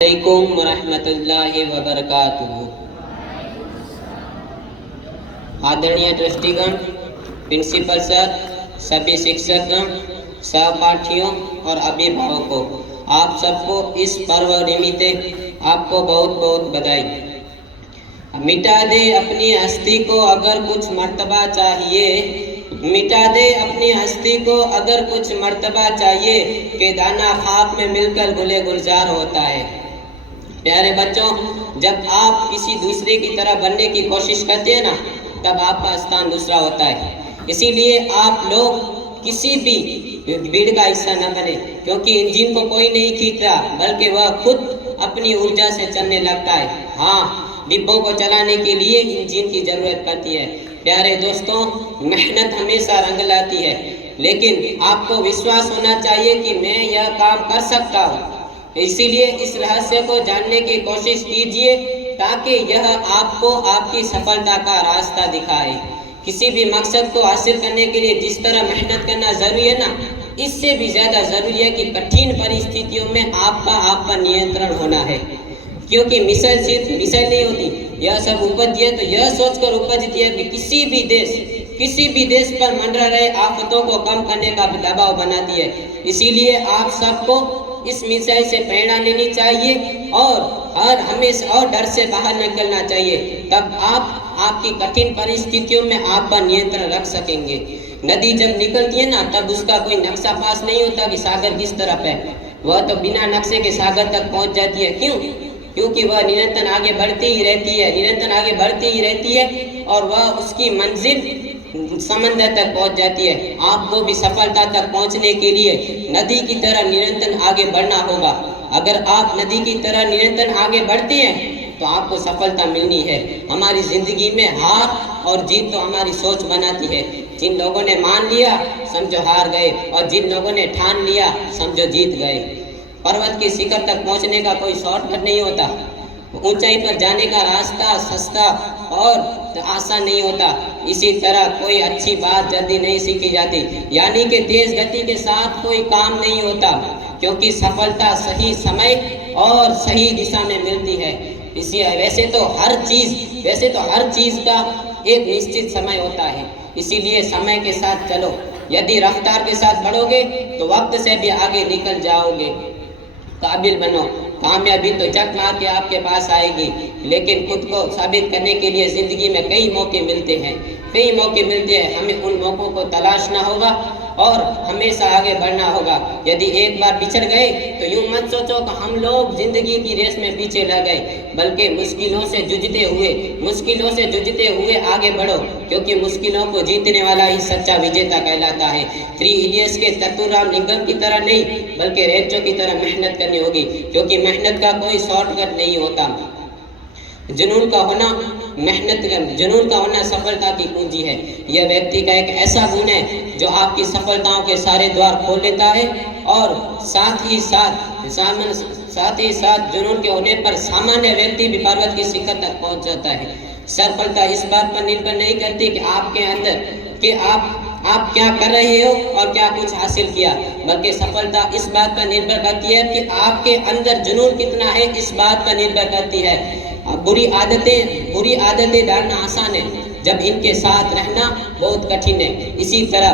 अलैकुम वरहमतुल्लाहि वबरकातुहू। आदरणीय ट्रस्टीगण, प्रिंसिपल सर, सभी शिक्षकगण, सहपाठियों और अभिभावकों, आप सबको इस पर्व निमित्त आपको बहुत बहुत बधाई। मिटा दे अपनी हस्ती को अगर कुछ मर्तबा चाहिए, मिटा दे अपनी हस्ती को अगर कुछ मर्तबा चाहिए, कि दाना खाक में मिलकर गुले गुलजार होता है। प्यारे बच्चों, जब आप किसी दूसरे की तरह बनने की कोशिश करते हैं ना, तब आपका स्थान दूसरा होता है। इसीलिए आप लोग किसी भी भीड़ का हिस्सा न बने, क्योंकि इंजन को कोई नहीं खींचता, बल्कि वह खुद अपनी ऊर्जा से चलने लगता है। हाँ, डिब्बों को चलाने के लिए इंजन की जरूरत पड़ती है। प्यारे दोस्तों, मेहनत हमेशा रंग लाती है, लेकिन आपको विश्वास होना चाहिए कि मैं यह काम कर सकता हूँ। इसीलिए इस रहस्य को जानने की कोशिश कीजिए, ताकि यह आपको आपकी सफलता का रास्ता दिखाए। किसी भी मकसद को हासिल करने के लिए जिस तरह मेहनत करना जरूरी है ना, इससे भी ज्यादा जरूरी है कि कठिन परिस्थितियों में आपका आप पर नियंत्रण होना है। क्योंकि मिसाइल सिर्फ मिसाइल नहीं होती, यह सब उपजती है तो यह सोचकर उपजती है कि किसी भी देश पर मंडरा रहे आफतों को कम करने का दबाव बनाती है। इसीलिए आप सबको इस मिसाइल से प्रेरणा लेनी चाहिए और हमेशा और डर से बाहर निकलना चाहिए। तब आप आपकी कठिन परिस्थितियों में आप पर नियंत्रण रख सकेंगे। नदी जब निकलती है ना, तब उसका कोई नक्शा पास नहीं होता कि सागर किस तरफ है। वह तो बिना नक्शे के सागर तक पहुंच जाती है। क्यों? क्योंकि वह निरंतर आगे बढ़ती ही रहती है और वह उसकी मंजिल समंदर तक पहुंच जाती है। आपको भी सफलता तक पहुंचने के लिए नदी की तरह निरंतर आगे बढ़ना होगा। अगर आप नदी की तरह निरंतर आगे बढ़ते हैं तो आपको सफलता मिलनी है। हमारी जिंदगी में हार और जीत तो हमारी सोच बनाती है। जिन लोगों ने मान लिया समझो हार गए, और जिन लोगों ने ठान लिया समझो जीत गए। पर्वत की शिखर तक पहुंचने का कोई शॉर्टकट नहीं होता। ऊंचाई पर जाने का रास्ता सस्ता और आसान नहीं होता। इसी तरह कोई अच्छी बात जल्दी नहीं सीखी जाती, यानी कि तेज गति के साथ कोई काम नहीं होता, क्योंकि सफलता सही समय और सही दिशा में मिलती है। वैसे तो हर चीज का एक निश्चित समय होता है। इसीलिए समय के साथ चलो। यदि रफ्तार के साथ बढ़ोगे तो वक्त से भी आगे निकल जाओगे। काबिल बनो। कामयाबी तो जग मार के आपके पास आएगी, लेकिन खुद को साबित करने के लिए जिंदगी में कई मौके मिलते हैं। हमें उन मौकों को तलाशना होगा और हमेशा आगे बढ़ना होगा। यदि एक बार पिछड़ गए तो यूं मत सोचो कि हम लोग जिंदगी की रेस में पीछे रह गए, बल्कि मुश्किलों से जूझते हुए आगे बढ़ो, क्योंकि मुश्किलों को जीतने वाला ही सच्चा विजेता कहलाता है। 3 इडियट्स के चतुराम लिंगम की तरह नहीं, बल्कि रेंचो की तरह मेहनत करनी होगी, क्योंकि मेहनत का कोई शॉर्टकट नहीं होता। जुनून का होना सफलता की कुंजी है। यह व्यक्ति का एक ऐसा गुण है जो आपकी सफलताओं के सारे द्वार खोल लेता है, और साथ ही साथ जुनून के होने पर सामान्य व्यक्ति भी पर्वत की शिखर तक पहुंच जाता है। सफलता इस बात पर निर्भर नहीं करती कि आपके अंदर कि आप क्या कर रहे हो और क्या कुछ हासिल किया, बल्कि सफलता इस बात पर निर्भर करती है कि आपके अंदर जुनून कितना है। इस बात पर निर्भर करती है। बुरी आदतें डालना आसान है, जब इनके साथ रहना बहुत कठिन है। इसी तरह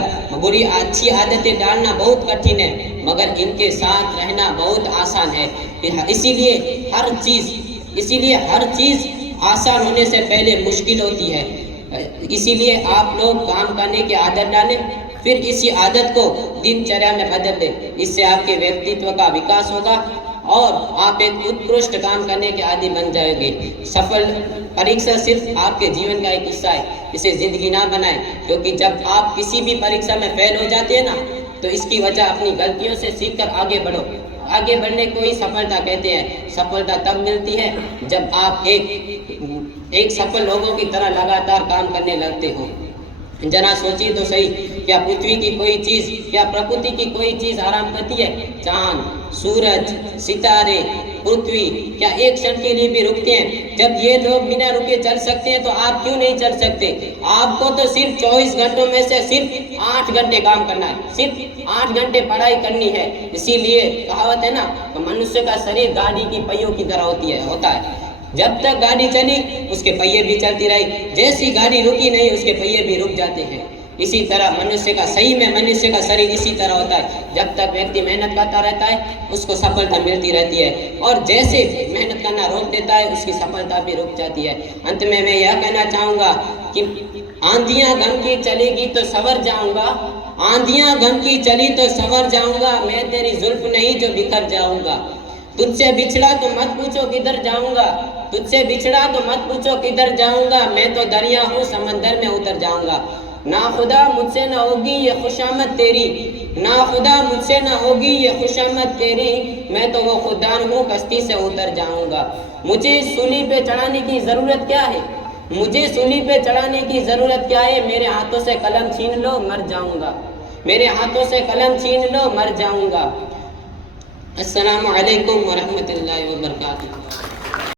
अच्छी आदतें डालना बहुत कठिन है, मगर इनके साथ रहना बहुत आसान है। इसीलिए हर चीज आसान होने से पहले मुश्किल होती है। इसीलिए आप लोग काम करने की आदत डालें, फिर इसी आदत को दिनचर्या में बदल दें। इससे आपके व्यक्तित्व का विकास होगा और आप एक उत्कृष्ट काम करने के आदी बन जाएंगे। सफल परीक्षा सिर्फ आपके जीवन का एक हिस्सा है, इसे जिंदगी ना बनाएं, क्योंकि जब आप किसी भी परीक्षा में फेल हो जाते हैं ना, तो इसकी वजह अपनी गलतियों से सीखकर आगे बढ़ो। आगे बढ़ने को ही सफलता कहते हैं। सफलता तब मिलती है जब आप एक सफल लोगों की तरह लगातार काम करने लगते हो। जरा सोचिए तो सही, क्या पृथ्वी की कोई चीज, क्या प्रकृति की कोई चीज आराम करती है? चांद, सूरज, सितारे, पृथ्वी क्या एक क्षण के लिए भी रुकते हैं? जब ये लोग बिना रुके चल सकते हैं तो आप क्यों नहीं चल सकते? आपको तो सिर्फ 24 घंटों में से सिर्फ 8 घंटे काम करना है, सिर्फ 8 घंटे पढ़ाई करनी है। इसीलिए कहावत है ना, तो मनुष्य का शरीर गाड़ी की पहियों की तरह होता है। जब तक गाड़ी चली उसके पहिए भी चलती रही, जैसी गाड़ी रुकी नहीं उसके पहिए भी रुक जाते हैं। इसी तरह मनुष्य का, सही में मनुष्य का शरीर इसी तरह होता है। जब तक व्यक्ति मेहनत करता रहता है उसको सफलता मिलती रहती है, और जैसे मेहनत करना रोक देता है उसकी सफलता भी रुक जाती है। अंत में मैं यह कहना चाहूँगा कि आंधियाँ गम की चलेगी तो संवर जाऊँगा, आंधियाँ गम की चली तो संवर जाऊँगा, मैं तेरी जुल्फ नहीं जो बिखर जाऊँगा। तुझसे बिछड़ा तो मत पूछो किधर जाऊँगा, तुझसे बिछड़ा तो मत पूछो किधर जाऊँगा, मैं तो दरिया हूँ समंदर में उतर जाऊँगा। ना खुदा मुझसे ना होगी ये खुशामद तेरी, ना खुदा मुझसे ना होगी ये खुशामद तेरी, मैं तो वो खुदा हूँ कश्ती से उतर जाऊँगा। मुझे सूली पे चढ़ाने की ज़रूरत क्या है? मुझे सूली पे चढ़ाने की ज़रूरत क्या है? मेरे हाथों से कलम छीन लो मर जाऊँगा, मेरे हाथों से कलम छीन लो मर जाऊँगा। अस्सलामु अलैकुम वरहमतुल्लाहि वबरकातुहू।